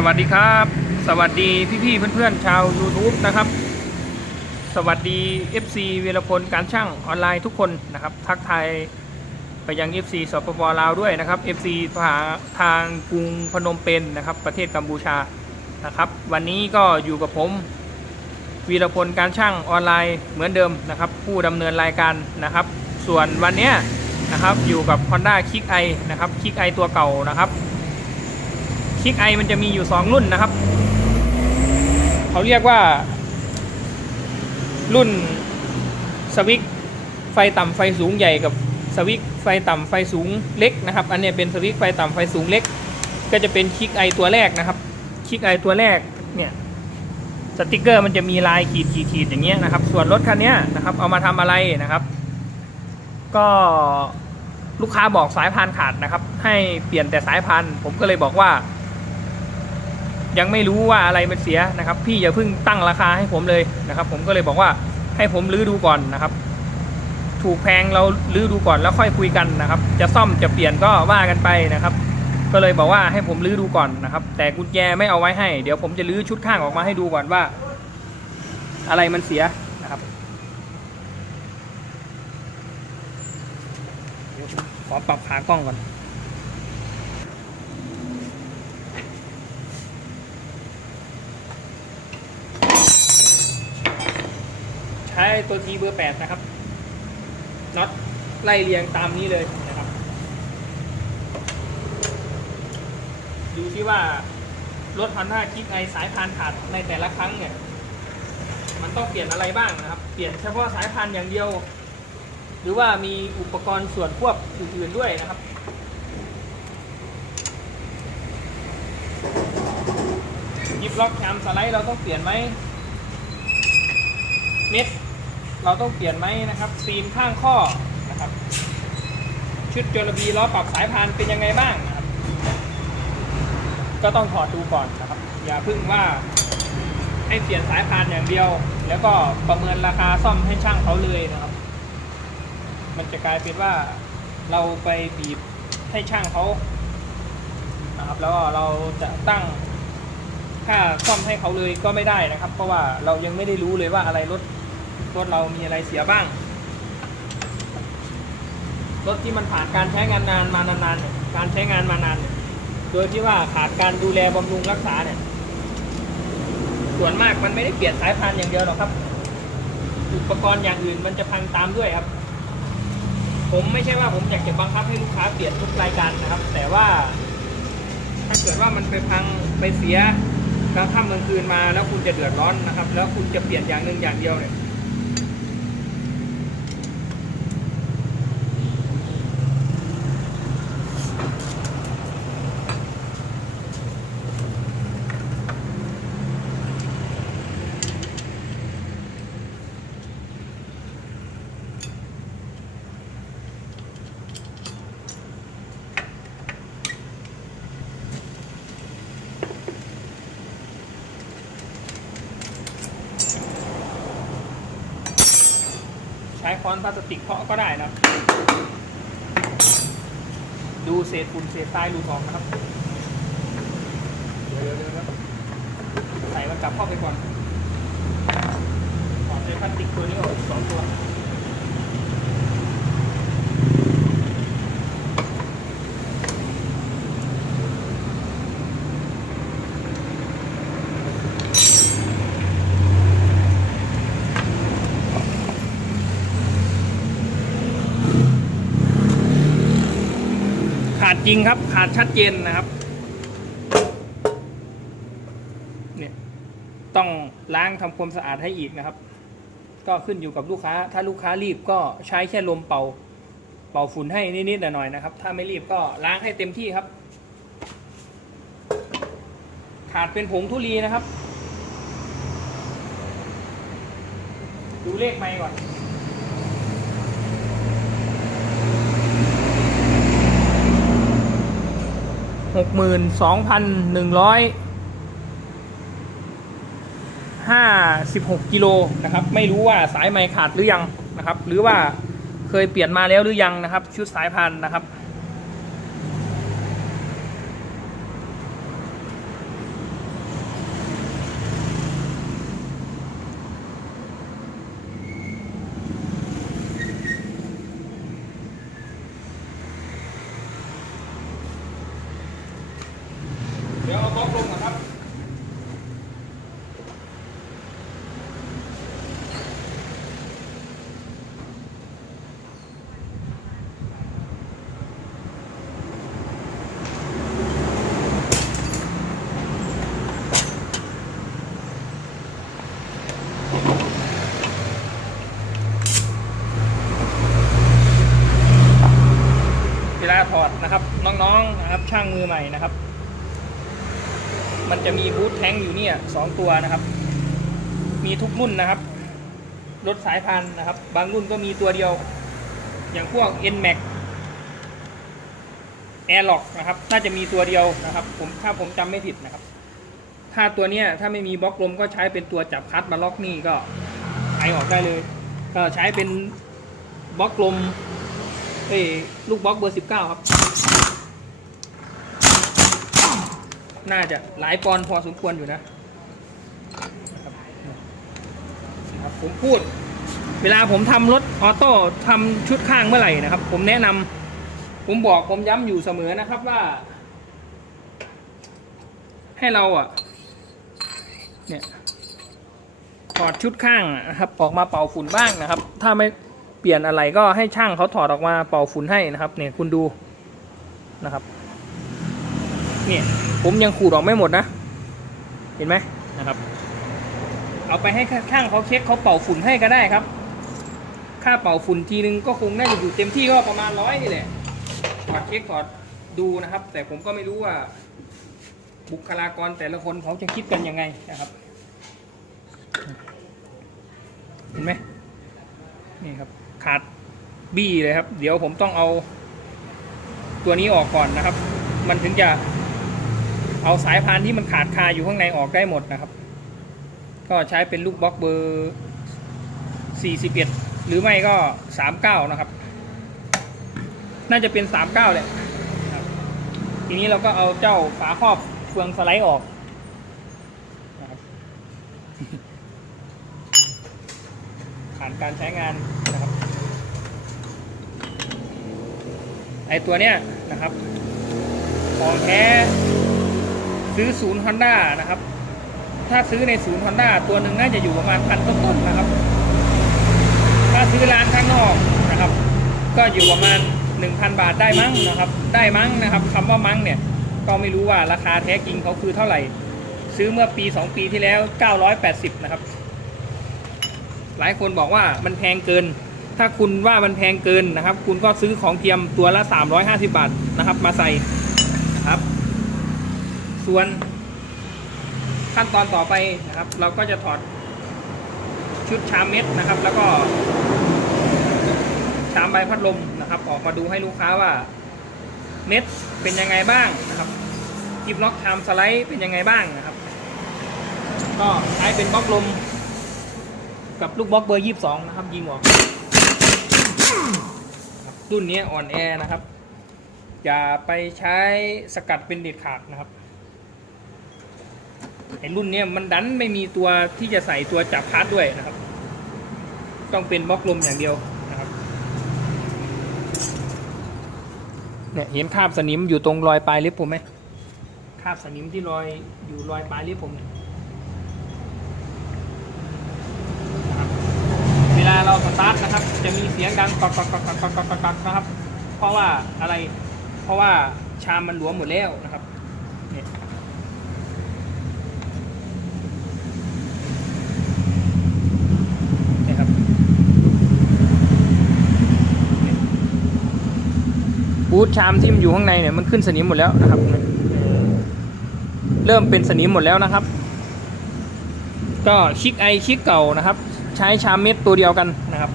สวัสดีครับ สวัสดีพี่ๆเพื่อนๆชาว YouTube นะครับ สวัสดี FC วีรพลการช่างออนไลน์ทุกคนนะครับ ทักทายไปยัง FC สปปลาวด้วยนะครับ FC ทางทางกรุงพนมเปญนะครับ ประเทศกัมพูชานะครับ วันนี้ก็อยู่กับผมวีรพลการช่างออนไลน์เหมือนเดิมนะครับ ผู้ดำเนินรายการนะครับ ส่วนวันนี้นะครับอยู่กับ Honda Kick i นะครับ Kick i ตัวเก่านะครับ คิกไอมันจะมีอยู่ 2 รุ่นนะครับ เขาเรียกว่า รุ่นสวิกไฟต่ำไฟสูงใหญ่กับสวิกไฟต่ำไฟสูงเล็กนะครับ อันนี้เป็นสวิกไฟต่ำไฟสูงเล็ก ก็จะเป็นคิกไอตัวแรกนะครับคิกไอตัวแรกเนี่ยสติกเกอร์มันจะมีลายขีดขีดขีดอย่างเงี้ยนะครับ ส่วนรถคันเนี้ยนะครับ เอามาทำอะไรนะครับ ก็ลูกค้าบอกสายพานขาดนะครับ ให้เปลี่ยนแต่สายพานผมก็เลยบอกว่า ยังไม่รู้ว่าอะไรมันเสียนะครับ พี่อย่าเพิ่งตั้งราคาให้ผมเลยนะครับ ผมก็เลยบอกว่าให้ผมรื้อดูก่อนนะครับ ถูกแพงเรารื้อดูก่อนแล้วค่อยคุยกันนะครับ จะซ่อมจะเปลี่ยนก็ว่ากันไปนะครับ ก็เลยบอกว่าให้ผมรื้อดูก่อนนะครับ แต่กุญแจไม่เอาไว้ให้ เดี๋ยวผมจะรื้อชุดข้างออกมาให้ดูก่อนว่า อะไรมันเสียนะครับขอปรับขากล้องก่อน ช้ตัวทีเบอร์8นะครับน็อตไล่เรียงตามนี้เลยนะครับ ดูที่ว่ารถ Honda คิกไอสายพานขาดในแต่ละครั้งเนี่ย มันต้องเปลี่ยนอะไรบ้างนะครับ เปลี่ยนเฉพาะสายพานอย่างเดียว หรือว่ามีอุปกรณ์ส่วนควบอื่นๆด้วยนะครับยิบล็อกแคมสไลด์เราต้องเปลี่ยนไหมเม็ด เราต้องเปลี่ยนไหมนะครับซีนข้างข้อนะครับ ชุดโจลบีล้อปรับสายพานเป็นยังไงบ้างนะครับ ก็ต้องถอดดูก่อนนะครับ อย่าเพึ่งว่าให้เปลี่ยนสายพานอย่างเดียว แล้วก็ประเมินราคาซ่อมให้ช่างเขาเลยนะครับ มันจะกลายเป็นว่าเราไปบีบให้ช่างเขานะครับแล้วเราจะตั้งค่าซ่อมให้เขาเลยก็ไม่ได้นะครับ เพราะว่าเรายังไม่ได้รู้เลยว่าอะไรรถ รถเรามีอะไรเสียบ้าง รถที่มันผ่านการใช้งานนานมานานๆเนี่ยการใช้งานมานานเนี่ยโดยที่ว่าขาดการดูแลบำรุงรักษาเนี่ย ส่วนมากมันไม่ได้เปลี่ยนสายพานอย่างเดียวหรอกครับ อุปกรณ์อย่างอื่นมันจะพังตามด้วยครับ ผมไม่ใช่ว่าผมอยากจะบังคับให้ลูกค้าเปลี่ยนทุกรายการนะครับ แต่ว่า ถ้าเกิดว่ามันไปพังไปเสียกลางค่ำกลางคืนมาแล้วคุณจะเดือดร้อนนะครับ แล้วคุณจะเปลี่ยนอย่างหนึ่งอย่างเดียวเนี่ย ค้อนพลาสติกเคาะก็ได้นะครับ ดูเศษฝุ่นเศษทรายหลุดออกนะครับใส่มันกลับเข้าไปก่อนถอดเศษพลาสติกตัวนี้ออกสองตัว ขาดจริงครับ ขาดชัดเจนนะครับ เนี่ย ต้องล้างทำความสะอาดให้อีกนะครับ ก็ขึ้นอยู่กับลูกค้า ถ้าลูกค้ารีบก็ใช้แค่ลมเป่า เป่าฝุ่นให้นิดๆหน่อยๆนะครับ ถ้าไม่รีบก็ล้างให้เต็มที่ครับ ขาดเป็นผงทุลีนะครับ ดูเลขไม่ก่อน หกหมื่นสองพันหนึ่งร้อยห้าสิบหกกิโลนะครับ ไม่รู้ว่าสายไมค์ขาดหรือยังนะครับ หรือว่าเคยเปลี่ยนมาแล้วหรือยังนะครับ ชุดสายพันธุ์นะครับ ช่างมือใหม่นะครับ มันจะมีบูทแท้งอยู่เนี่ยสองตัวนะครับ มีทุกรุ่นนะครับรถสายพันธุ์นะครับ บางรุ่นก็มีตัวเดียว อย่างพวก NMAX Airlock นะครับ น่าจะมีตัวเดียวนะครับ ผมถ้าผมจำไม่ผิดนะครับ ถ้าตัวเนี้ยถ้าไม่มีบล็อกลมก็ใช้เป็นตัวจับคัดมาล็อกนี่ก็ไอออกได้เลย ก็ใช้เป็นบล็อกลมเอ้ยลูกบล็อกเบอร์สิบเก้าครับ น่าจะหลายปอนพอสมควรอยู่นะครับ ผมพูด เวลาผมทำรถออโต้ทำชุดข้างเมื่อไหร่นะครับ ผมแนะนำผมบอกผมย้ำอยู่เสมอนะครับว่า ให้เราอะ เนี่ยถอดชุดข้างนะครับ ออกมาเป่าฝุ่นบ้างนะครับ ถ้าไม่เปลี่ยนอะไรก็ให้ช่างเขาถอดออกมาเป่าฝุ่นให้นะครับ เนี่ยคุณดูนะครับ เนี่ยผมยังขูดออกไม่หมดนะ เห็นไหมนะครับ เอาไปให้ช่างเขาเช็คเขาเป่าฝุ่นให้ก็ได้ครับ ค่าเป่าฝุ่นทีนึงก็คงน่าจะอยู่เต็มที่ก็ประมาณร้อยนี่แหละถอดเช็คถอดดูนะครับ แต่ผมก็ไม่รู้ว่า บุคลากรแต่ละคนเขาจะคิดกันยังไงนะครับ เห็นไหมนี่ครับ ขาดบี้เลยครับ เดี๋ยวผมต้องเอา ตัวนี้ออกก่อนนะครับ มันถึงจะ เอาสายพานที่มันขาดคาอยู่ข้างในออกได้หมดนะครับ ก็ใช้เป็นลูกบล็อกเบอร์ 41 หรือไม่ก็ 39 นะครับ น่าจะเป็น 39แหละครับทีนี้เราก็เอาเจ้าฝาครอบเฟืองสไลด์ออกผ่านการใช้งานนะครับ ไอตัวเนี้ยนะครับ ของแท้ ซื้อศูนย์ฮอนด้านะครับ ถ้าซื้อในศูนย์ฮอนด้าตัวหนึ่งน่าจะอยู่ประมาณพันต้นๆนะครับ ถ้าซื้อร้านข้างนอกนะครับ ก็อยู่ประมาณ 1,000 บาทได้มั้งนะครับ ได้มั้งนะครับคำว่ามั้งเนี่ย ก็ไม่รู้ว่าราคาแท้จริงเขาคือเท่าไหร่ ซื้อเมื่อปี 2 ปีที่แล้ว 980 นะครับ หลายคนบอกว่ามันแพงเกินถ้าคุณว่ามันแพงเกินนะครับ คุณก็ซื้อของเทียมตัวละ 350 บาทนะครับ มาใส่ ส่วนขั้นตอนต่อไปนะครับ เราก็จะถอดชุดชามเม็ดนะครับ แล้วก็ ชามใบพัดลมนะครับ ออกมาดูให้ลูกค้าว่า เม็ดเป็นยังไงบ้างนะครับกิบล็อกชามสไลด์เป็นยังไงบ้างนะครับ ก็ใช้เป็นบล็อกลม กับลูกบล็อกเบอร์22นะครับยิงออกรุ่นนี้อ่อนแอนะครับ อย่าไปใช้สกัดเป็นเด็ดขาดนะครับ ไอรุ่นเนี้ยมันดันไม่มีตัวที่จะใส่ตัวจับพาร์ทด้วยนะครับ ต้องเป็นบล็อกลมอย่างเดียวนะครับเนี่ยเห็นคราบสนิมอยู่ตรงรอยปลายล็บผมไหมคราบสนิมที่รอยอยู่รอยปลายล็บผมเนี่ยเวลาเราสตาร์ทนะครับ จะมีเสียงดังกอกกอกกอกกอกกอกกอกกอกนะครับ เพราะว่าอะไร เพราะว่าชามมันหลวมหมดแล้วนะครับ เนี่ย นี่ครับ บูทชามที่มันอยู่ข้างในเนี่ยมันขึ้นสนิมหมดแล้วนะครับ เริ่มเป็นสนิมหมดแล้วนะครับ ก็ชิกไอชิกเก่านะครับ ใช้ชามเม็ดตัวเดียวกันนะครับ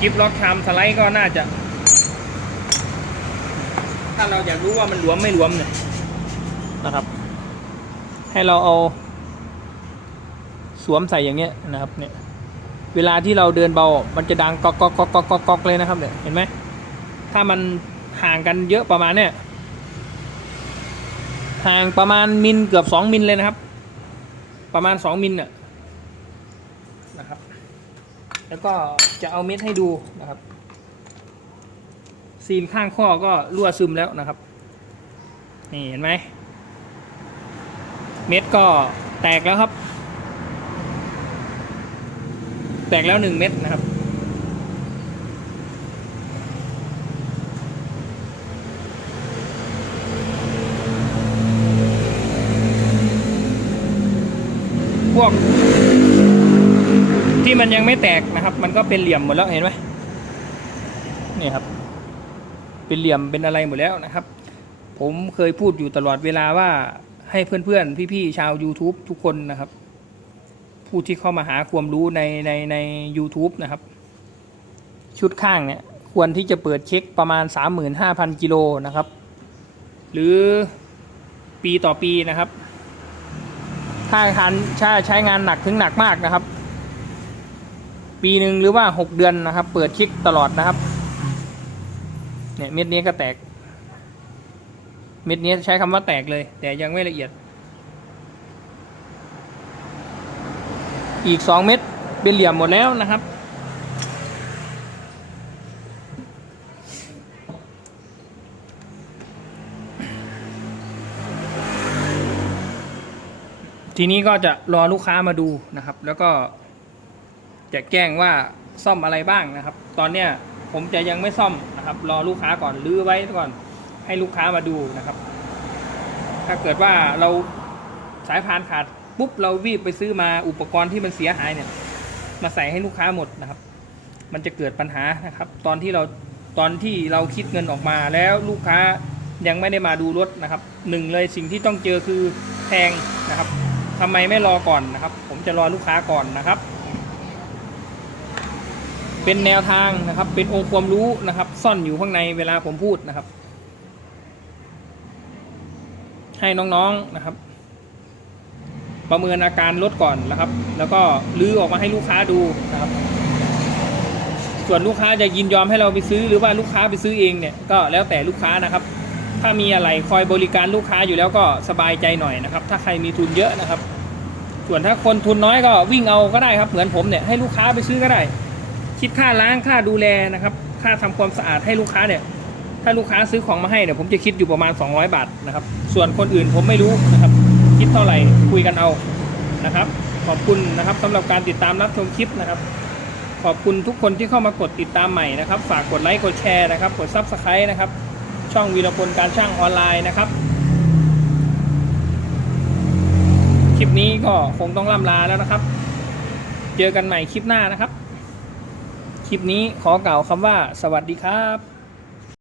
กิฟล็อกชามสไลด์ก็น่าจะ ถ้าเราอยากรู้ว่ามันหลวมไม่หลวมเนี่ยนะครับ ให้เราเอาสวมใส่อย่างเงี้ยนะครับเนี่ยเวลาที่เราเดินเบา มันจะดังก๊อกก๊อกก๊อกก๊อกก๊อกก๊อกเลยนะครับเนี่ยเห็นไหมถ้ามันห่างกันเยอะประมาณเนี่ยห่างประมาณมิลเกือบสองมิลเลยนะครับ ประมาณสองมิลเนี่ยนะครับ แล้วก็จะเอาเม็ดให้ดูนะครับ ซีนข้างข้อก็รั่วซึมแล้วนะครับ นี่เห็นไหม เม็ดก็แตกแล้วครับ แตกแล้วหนึ่งเม็ดนะครับพวกที่มันยังไม่แตกนะครับ มันก็เป็นเหลี่ยมหมดแล้วเห็นไหมนี่ครับ เป็นเหลี่ยมเป็นอะไรหมดแล้วนะครับ ผมเคยพูดอยู่ตลอดเวลาว่าให้เพื่อนๆ พี่ๆ ชาว YouTube ทุกคนนะครับ ผู้ที่เข้ามาหาความรู้ในในใน u t u b e นะครับ ชุดข้างเนี่ย ควรที่จะเปิดเช็คประมาณ 35,000 กิโลนะครับ หรือปีต่อปีนะครับ ถ้าคันถ้าใช้งานหนักถึงหนักมากนะครับ ปีหนึ่งหรือว่า 6 เดือนนะครับ เปิดเช็คตลอดนะครับ เนี่ยเม็ดนี้ก็แตก เม็ดนี้ใช้คำว่าแตกเลย แต่ยังไม่ละเอียด อีกสองเม็ดเป็นเหลี่ยมหมดแล้วนะครับ ทีนี้ก็จะรอลูกค้ามาดูนะครับ แล้วก็จะแจ้งว่าซ่อมอะไรบ้างนะครับ ตอนเนี้ยผมจะยังไม่ซ่อม นะครับ รอลูกค้าก่อนรื้อไว้ก่อน ให้ลูกค้ามาดูนะครับ ถ้าเกิดว่าเราสายพานขาดปุ๊บเราวีบไปซื้อมาอุปกรณ์ที่มันเสียหายเนี่ย มาใส่ให้ลูกค้าหมดนะครับ มันจะเกิดปัญหานะครับ ตอนที่เราตอนที่เราคิดเงินออกมาแล้วลูกค้ายังไม่ได้มาดูรถนะครับหนึ่งเลยสิ่งที่ต้องเจอคือแพงนะครับทำไมไม่รอก่อนนะครับ ผมจะรอลูกค้าก่อนนะครับ เป็นแนวทางนะครับ เป็นองค์ความรู้นะครับ ซ่อนอยู่ข้างในเวลาผมพูดนะครับ ให้น้องๆนะครับ ประเมินอาการรถก่อนนะครับ แล้วก็ลื้อออกมาให้ลูกค้าดูนะครับ ส่วนลูกค้าจะยินยอมให้เราไปซื้อ หรือว่าลูกค้าไปซื้อเองเนี่ยก็แล้วแต่ลูกค้านะครับ ถ้ามีอะไรคอยบริการลูกค้าอยู่แล้วก็สบายใจหน่อยนะครับ ถ้าใครมีทุนเยอะนะครับ ส่วนถ้าคนทุนน้อยก็วิ่งเอาก็ได้ครับ เหมือนผมเนี่ยให้ลูกค้าไปซื้อก็ได้ คิดค่าล้างค่าดูแลนะครับ ค่าทำความสะอาดให้ลูกค้าเนี่ย ถ้าลูกค้าซื้อของมาให้เนี่ยผมจะคิดอยู่ประมาณ 200 บาทนะครับ ส่วนคนอื่นผมไม่รู้นะครับ คิดเท่าไหร่คุยกันเอานะครับ ขอบคุณนะครับสำหรับการติดตามรับชมคลิปนะครับ ขอบคุณทุกคนที่เข้ามากดติดตามใหม่นะครับ ฝากกดไลค์กดแชร์นะครับ กดซับสไครต์นะครับ ช่องวีรพลการช่างออนไลน์นะครับคลิปนี้ก็คงต้องล่ำลาแล้วนะครับ เจอกันใหม่คลิปหน้านะครับ คลิปนี้ขอกล่าวคำว่าสวัสดีครับ